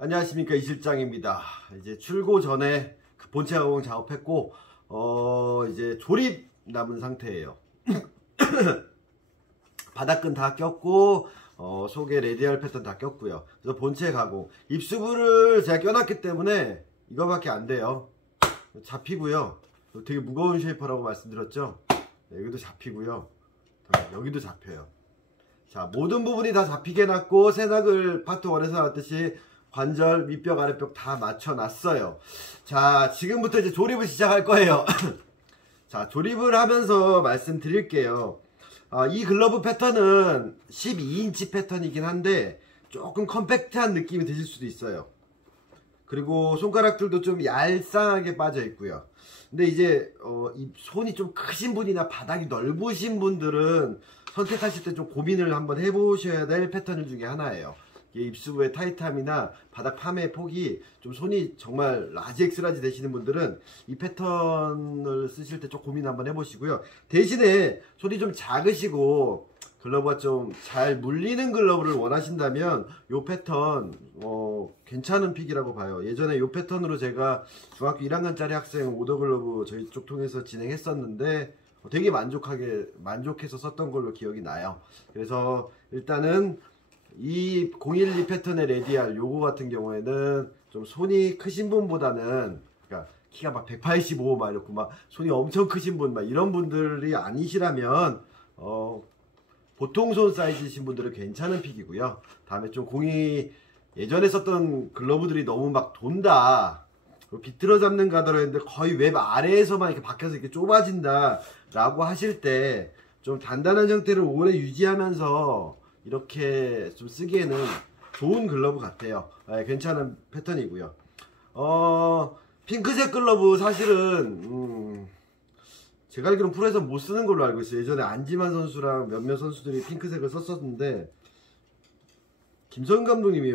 안녕하십니까, 이 실장입니다. 이제 출고 전에 본체 가공 작업했고 이제 조립 남은 상태예요. 바닥끈 다 꼈고 속에 레디얼 패턴 다 꼈고요. 그래서 본체 가공, 입수부를 제가 껴놨기 때문에 이거밖에 안 돼요. 잡히고요. 되게 무거운 쉐이퍼라고 말씀드렸죠. 네, 여기도 잡히고요. 여기도 잡혀요. 자, 모든 부분이 다 잡히게 놨고 세낙을 파트 1에서 나왔듯이 관절, 윗벽, 아랫벽 다 맞춰놨어요. 자, 지금부터 이제 조립을 시작할 거예요. 자, 조립을 하면서 말씀드릴게요. 이 글러브 패턴은 12인치 패턴이긴 한데 조금 컴팩트한 느낌이 드실 수도 있어요. 그리고 손가락들도 좀 얄쌍하게 빠져 있고요. 근데 이제 이 손이 좀 크신 분이나 바닥이 넓으신 분들은 선택하실 때 좀 고민을 한번 해보셔야 될 패턴 중에 하나예요. 입수부의 타이트함이나 바닥 팜의 폭이 좀 손이 정말 라지 엑스라지 되시는 분들은 이 패턴을 쓰실 때 좀 고민 한번 해보시고요. 대신에 손이 좀 작으시고 글러브가 좀 잘 물리는 글러브를 원하신다면 이 패턴 괜찮은 픽이라고 봐요. 예전에 이 패턴으로 제가 중학교 1학년짜리 학생 오더 글러브 저희 쪽 통해서 진행했었는데 되게 만족해서 썼던 걸로 기억이 나요. 그래서 일단은 이 012 패턴의 레디알 요거 같은 경우에는 좀 손이 크신 분보다는, 그러니까 키가 막 185 막 이렇고 막 손이 엄청 크신 분 막 이런 분들이 아니시라면 보통 손 사이즈이신 분들은 괜찮은 픽이고요. 다음에 좀 공이 예전에 썼던 글러브들이 너무 막 돈다, 비틀어 잡는 가더라 했는데 거의 웹 아래에서만 이렇게 박혀서 이렇게 좁아진다 라고 하실 때 좀 단단한 형태를 오래 유지하면서 이렇게 좀 쓰기에는 좋은 글러브 같아요. 네, 괜찮은 패턴이고요. 핑크색 글러브 사실은 제가 알기로는 프로에서 못 쓰는 걸로 알고 있어요. 예전에 안지만 선수랑 몇몇 선수들이 핑크색을 썼었는데 김선 감독님이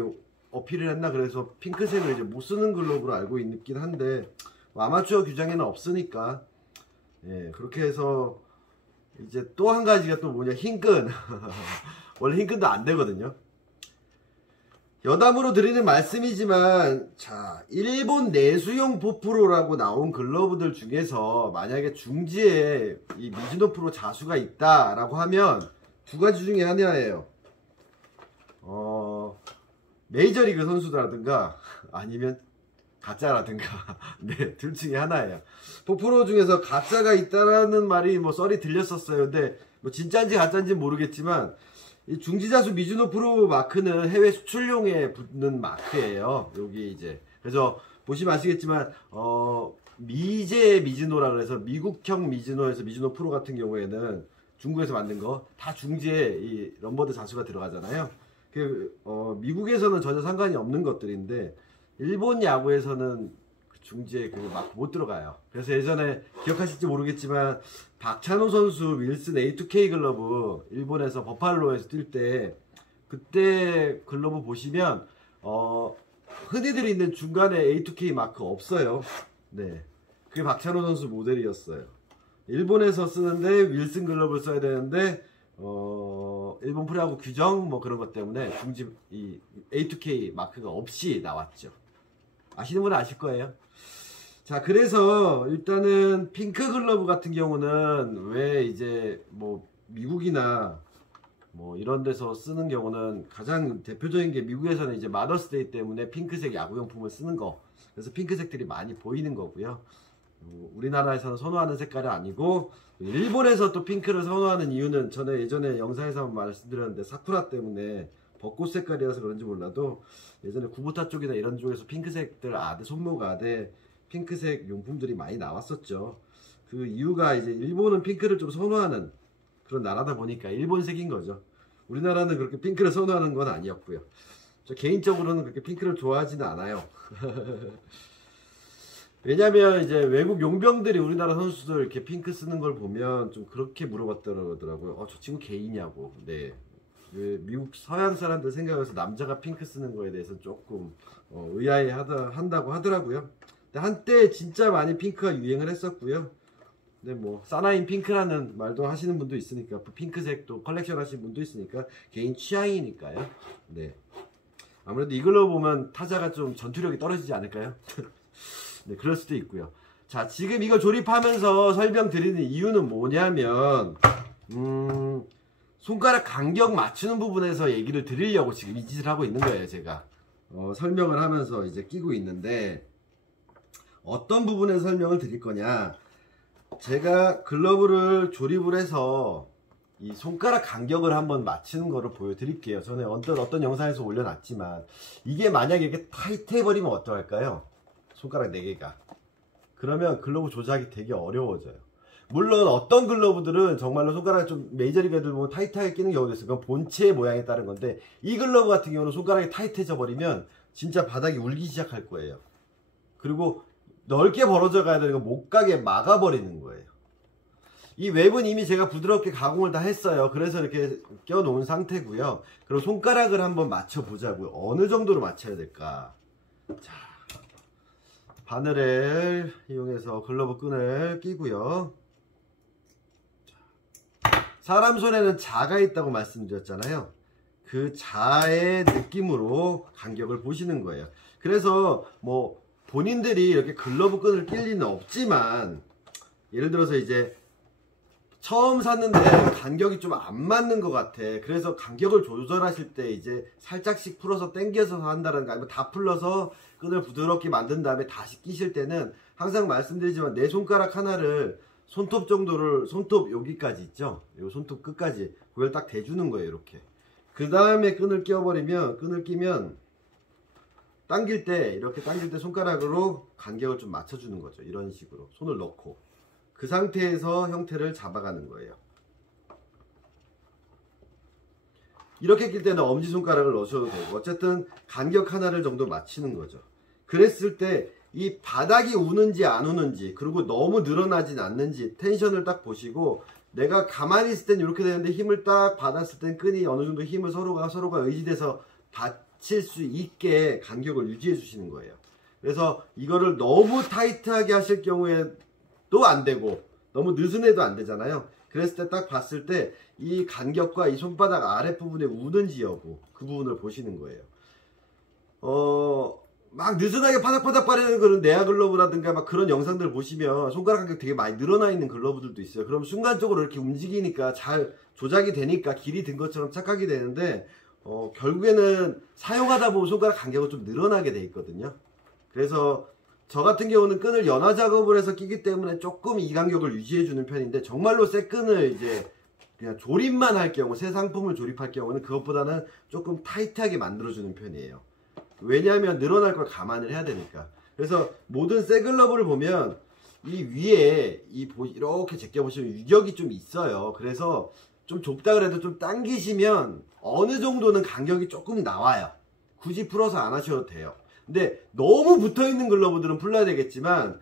어필을 했나 그래서 핑크색을 이제 못 쓰는 글러브로 알고 있긴 한데 아마추어 규정에는 없으니까 예, 그렇게 해서 이제 또 한 가지가 또 뭐냐, 흰끈. 원래 흰끈도 안 되거든요. 여담으로 드리는 말씀이지만, 자, 일본 내수용 보프로라고 나온 글러브들 중에서 만약에 중지에 이 미즈노 프로 자수가 있다라고 하면 두 가지 중에 하나예요. 메이저리그 선수라든가 아니면 가짜라든가. 네, 둘 중에 하나예요. 보프로 중에서 가짜가 있다라는 말이 뭐 썰이 들렸었어요. 근데 뭐 진짜인지 가짜인지 모르겠지만 이 중지자수 미즈노 프로 마크는 해외 수출용에 붙는 마크예요. 여기 이제 그래서 보시면 아시겠지만 미제 미즈노라 그래서 미국형 미즈노에서 미즈노 프로 같은 경우에는 중국에서 만든 거 다 중지에 이 럼버드 자수가 들어가잖아요. 미국에서는 전혀 상관이 없는 것들인데 일본 야구에서는 중지에 막 못 들어가요. 그래서 예전에 기억하실지 모르겠지만 박찬호 선수 윌슨 A2K 글러브 일본에서 버팔로에서 뛸 때 그때 글러브 보시면 흔히들 있는 중간에 A2K 마크 없어요. 네, 그게 박찬호 선수 모델이었어요. 일본에서 쓰는데 윌슨 글러브를 써야 되는데 일본 프로야구 규정 뭐 그런 것 때문에 중지 이 A2K 마크가 없이 나왔죠. 아시는 분은 아실 거예요. 자, 그래서 일단은 핑크 글러브 같은 경우는 왜 이제 뭐 미국이나 뭐 이런 데서 쓰는 경우는 가장 대표적인 게 미국에서는 이제 마더스데이 때문에 핑크색 야구용품을 쓰는 거. 그래서 핑크색들이 많이 보이는 거고요. 우리나라에서는 선호하는 색깔이 아니고 일본에서 또 핑크를 선호하는 이유는 저는 예전에 영상에서 한번 말씀드렸는데 사쿠라 때문에 벚꽃 색깔이라서 그런지 몰라도 예전에 구보타 쪽이나 이런 쪽에서 핑크색들 손목 아대 핑크색 용품들이 많이 나왔었죠. 그 이유가 이제 일본은 핑크를 좀 선호하는 그런 나라다 보니까 일본색인 거죠. 우리나라는 그렇게 핑크를 선호하는 건 아니었고요. 저 개인적으로는 그렇게 핑크를 좋아하지는 않아요. 왜냐면 이제 외국 용병들이 우리나라 선수들 이렇게 핑크 쓰는 걸 보면 좀 그렇게 물어봤더라고요. 저 친구 게이냐고. 네. 미국 서양 사람들 생각해서 남자가 핑크 쓰는 거에 대해서 조금 의아해 한다고 하더라고요. 근데 한때 진짜 많이 핑크가 유행을 했었고요. 근데 뭐 사나인 핑크라는 말도 하시는 분도 있으니까 핑크색도 컬렉션 하시는 분도 있으니까 개인 취향이니까요. 네. 아무래도 이 글러브 보면 타자가 좀 전투력이 떨어지지 않을까요? 네, 그럴 수도 있고요. 자, 지금 이거 조립하면서 설명드리는 이유는 뭐냐면 손가락 간격 맞추는 부분에서 얘기를 드리려고 지금 이 짓을 하고 있는 거예요. 제가 설명을 하면서 이제 끼고 있는데, 어떤 부분에서 설명을 드릴 거냐, 제가 글러브를 조립을 해서 이 손가락 간격을 한번 맞추는 거를 보여드릴게요. 전에 어떤 영상에서 올려놨지만, 이게 만약에 이렇게 타이트해버리면 어떡할까요? 손가락 4개가. 그러면 글러브 조작이 되게 어려워져요. 물론 어떤 글러브들은 정말로 손가락 좀 메이저리그 애들 보면 타이트하게 끼는 경우도 있어요. 그건 본체의 모양에 따른 건데, 이 글러브 같은 경우는 손가락이 타이트해져 버리면 진짜 바닥이 울기 시작할 거예요. 그리고 넓게 벌어져 가야 되는 거 못 가게 막아버리는 거예요. 이 웹은 이미 제가 부드럽게 가공을 다 했어요. 그래서 이렇게 껴놓은 상태고요. 그럼 손가락을 한번 맞춰보자고요. 어느 정도로 맞춰야 될까? 자, 바늘을 이용해서 글러브 끈을 끼고요. 사람 손에는 자가 있다고 말씀드렸잖아요. 그 자의 느낌으로 간격을 보시는 거예요. 그래서 뭐 본인들이 이렇게 글러브 끈을 낄 리는 없지만, 예를 들어서 이제 처음 샀는데 간격이 좀 안 맞는 것 같아. 그래서 간격을 조절하실 때 이제 살짝씩 풀어서 당겨서 한다든가, 아니면 다 풀러서 끈을 부드럽게 만든 다음에 다시 끼실 때는 항상 말씀드리지만, 내 손가락 하나를 손톱 정도를, 손톱 여기까지 있죠? 요 손톱 끝까지 그걸 딱 대주는 거예요. 이렇게. 그 다음에 끈을 끼면 당길 때, 이렇게 당길 때 손가락으로 간격을 좀 맞춰주는 거죠. 이런 식으로 손을 넣고 그 상태에서 형태를 잡아가는 거예요. 이렇게 낄 때는 엄지손가락을 넣으셔도 되고, 어쨌든 간격 하나를 정도 맞추는 거죠. 그랬을 때 이 바닥이 우는지 안 우는지, 그리고 너무 늘어나진 않는지 텐션을 딱 보시고, 내가 가만히 있을 땐 이렇게 되는데 힘을 딱 받았을 땐 끈이 어느 정도 힘을 서로가 의지돼서 받칠 수 있게 간격을 유지해 주시는 거예요. 그래서 이거를 너무 타이트하게 하실 경우에도 안 되고, 너무 느슨해도 안 되잖아요. 그랬을 때 딱 봤을 때 이 간격과 이 손바닥 아랫부분에 우는지 여부, 그 부분을 보시는 거예요. 막 느슨하게 파닥파닥 빠르는 그런 네아 글러브라든가 막 그런 영상들 보시면 손가락 간격 되게 많이 늘어나 있는 글러브들도 있어요. 그럼 순간적으로 이렇게 움직이니까 잘 조작이 되니까 길이 든 것처럼 착각이 되는데, 결국에는 사용하다 보면 손가락 간격은 좀 늘어나게 돼 있거든요. 그래서 저 같은 경우는 끈을 연화 작업을 해서 끼기 때문에 조금 이 간격을 유지해 주는 편인데, 정말로 새 끈을 이제 그냥 조립만 할 경우, 새 상품을 조립할 경우는 그것보다는 조금 타이트하게 만들어 주는 편이에요. 왜냐하면 늘어날 걸 감안을 해야 되니까. 그래서 모든 새 글러브를 보면 이 위에 이렇게 제껴보시면 유격이 좀 있어요. 그래서 좀 좁다 그래도 좀 당기시면 어느 정도는 간격이 조금 나와요. 굳이 풀어서 안 하셔도 돼요. 근데 너무 붙어있는 글러브들은 풀러야 되겠지만,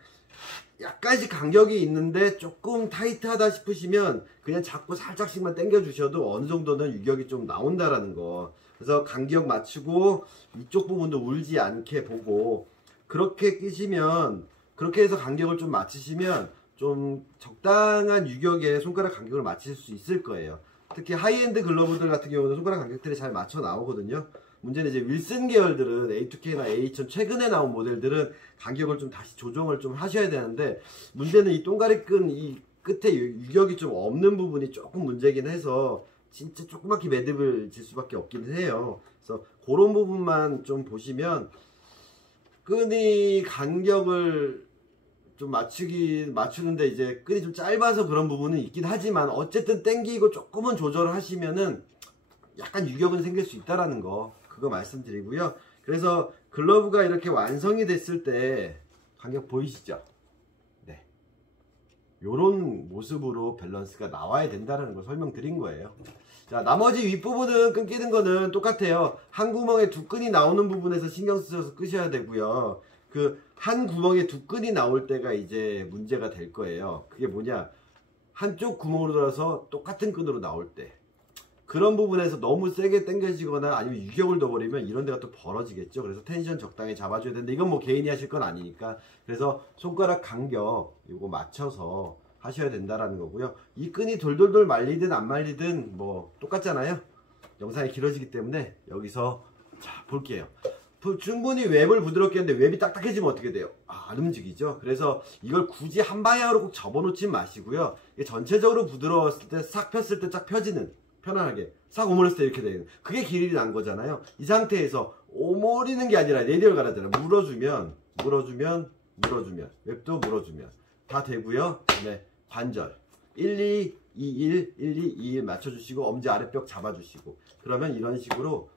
약간씩 간격이 있는데 조금 타이트하다 싶으시면 그냥 자꾸 살짝씩만 당겨 주셔도 어느 정도는 유격이 좀 나온다라는 거. 그래서 간격 맞추고 이쪽 부분도 울지 않게 보고, 그렇게 끼시면, 그렇게 해서 간격을 좀 맞추시면 좀 적당한 유격의 손가락 간격을 맞출 수 있을 거예요. 특히 하이엔드 글러브들 같은 경우는 손가락 간격들이 잘 맞춰 나오거든요. 문제는 이제 윌슨 계열들은 A2K나 A2000 최근에 나온 모델들은 간격을 좀 다시 조정을 좀 하셔야 되는데, 문제는 이 동가리 끈 이 끝에 유격이 좀 없는 부분이 조금 문제긴 해서 진짜 조그맣게 매듭을 질 수밖에 없긴 해요. 그래서 그런 부분만 좀 보시면, 끈이 간격을 좀 맞추는데 이제 끈이 좀 짧아서 그런 부분은 있긴 하지만, 어쨌든 당기고 조금은 조절을 하시면은 약간 유격은 생길 수 있다라는 거, 그거 말씀드리고요. 그래서 글러브가 이렇게 완성이 됐을 때 간격 보이시죠? 네, 요런 모습으로 밸런스가 나와야 된다는 걸 설명드린 거예요. 자, 나머지 윗부분은 끊기는 거는 똑같아요. 한 구멍에 두 끈이 나오는 부분에서 신경 쓰셔서 끄셔야 되고요. 그 한 구멍에 두 끈이 나올 때가 이제 문제가 될 거예요. 그게 뭐냐, 한쪽 구멍으로 들어서 똑같은 끈으로 나올 때, 그런 부분에서 너무 세게 당겨지거나 아니면 유격을 넣어버리면 이런 데가 또 벌어지겠죠. 그래서 텐션 적당히 잡아줘야 되는데, 이건 뭐 개인이 하실 건 아니니까, 그래서 손가락 간격 이거 맞춰서 하셔야 된다라는 거고요. 이 끈이 돌돌돌 말리든 안 말리든 뭐 똑같잖아요. 영상이 길어지기 때문에 여기서 자, 볼게요. 충분히 웹을 부드럽게 했는데 웹이 딱딱해지면 어떻게 돼요? 안 움직이죠. 그래서 이걸 굳이 한 방향으로 꼭 접어놓지 마시고요. 이게 전체적으로 부드러웠을 때 싹 폈을 때 쫙 펴지는, 편안하게 싹 오므렸을 때 이렇게 되는, 그게 길이 난 거잖아요. 이 상태에서 오므리는 게 아니라 레디얼 가라잖아요. 물어주면 웹도 물어주면 다 되고요. 네, 관절 1, 2, 2, 1, 1, 2, 2, 1 맞춰주시고 엄지 아랫벽 잡아주시고, 그러면 이런 식으로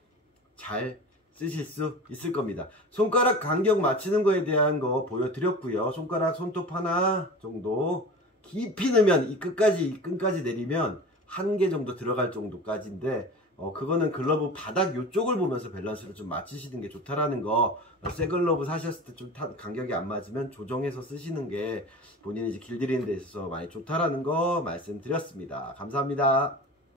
잘 쓰실 수 있을 겁니다. 손가락 간격 맞추는 거에 대한 거 보여드렸고요. 손가락 손톱 하나 정도 깊이 넣으면 이 끈까지 내리면 한 개 정도 들어갈 정도까지인데, 그거는 글러브 바닥 요쪽을 보면서 밸런스를 좀 맞추시는 게 좋다라는 거, 새 글러브 사셨을 때 좀 간격이 안 맞으면 조정해서 쓰시는 게 본인이 이제 길들이는 데 있어서 많이 좋다라는 거 말씀드렸습니다. 감사합니다.